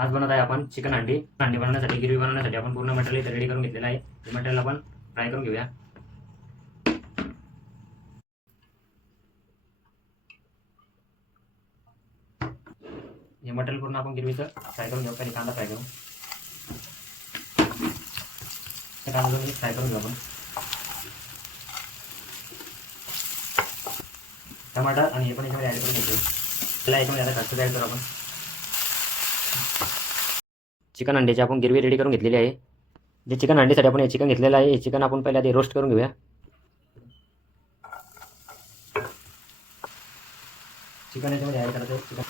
आज बनवत आहे आपण चिकन अंडी बनवण्यासाठी गिरवी बनवण्यासाठी आपण पूर्ण मटेरियल इथे रेडी करून घेतलेलं आहे। हे मटेरियल आपण फ्राय करून घेऊया। हे मटेरियल पूर्ण आपण गिरवीचं फ्राय करून घेऊ। पहिले कांदा फ्राय करू, कांदा फ्राय करून घेऊ आपण। टमाटर आणि हे पण याच्यामध्ये ॲड करून घेऊ। त्याला याच्यामध्ये आता कच्चं ॲड करू आपण। चिकन अंड्याची आपण गिरवी रेडी करून घेतलेली आहे। जे चिकन अंड्यासाठी आपण हे चिकन घेतलेलं आहे, हे चिकन आपण पहिले आधी रोस्ट करून घेऊया। चिकन याच्यामध्ये ॲड करायचं आहे।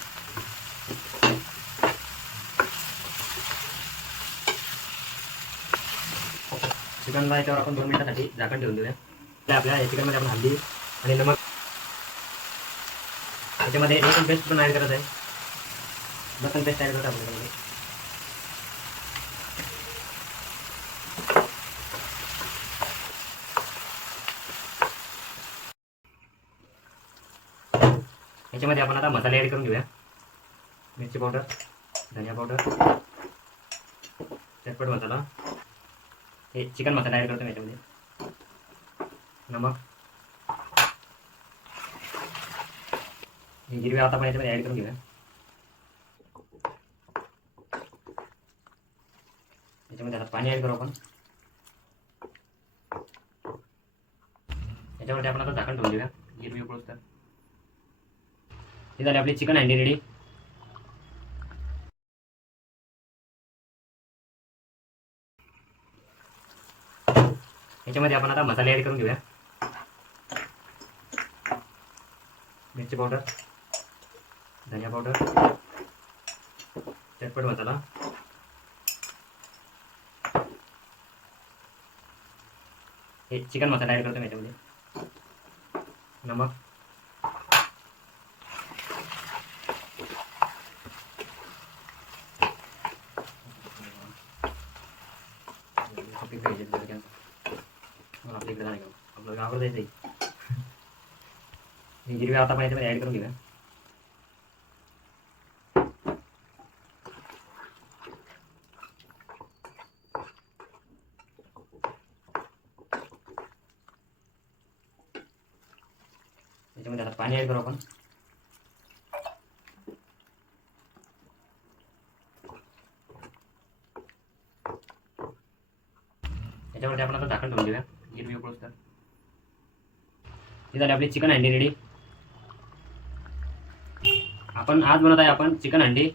चिकनला याच्यावर आपण 2 मिनिटांसाठी झाकण ठेवून देऊया। आपल्या या चिकनमध्ये आपण हळदी आणि नमक, याच्यामध्ये लसूण पेस्ट पण ॲड करायचं आहे। लसूण पेस्ट ॲड करतो आपण याच्यामध्ये। याच्यामध्ये आपण आता मसाले ॲड करून घेऊया। मिरची पावडर, धनिया पावडर, चटपट मसाला, हे चिकन मसाला ॲड करतो याच्यामध्ये, नमक, ही गिरवी आता आपण याच्यामध्ये ॲड करून घेऊया। याच्यामध्ये आता पाणी ॲड करू आपण। याच्यामध्ये आपण आता झाकण ठेवून देऊया गिरवी उकळूस तर। हे झाले आपली चिकन अंडी रेडी। याच्यामध्ये आपण आता मसाले ॲड करून घेऊया। मिरची पावडर, धनिया पावडर, चटपट मसाला, हे चिकन मसाला ॲड करतो याच्यामध्ये, नमक, आपल्या इकडे जाणे आपलं गावावर जायचं आहे। ही गिरवी आता आपण याच्यामध्ये ॲड करून घेऊया। याच्यामध्ये आता पाणी ॲड करू आपण। याच्यामध्ये आपण आता झाकण ठेवून देऊया गिरवी उकळूस तर। हे झाले आपली चिकन अंडी रेडी। आपण आज बनवत आहे आपण चिकन अंडी।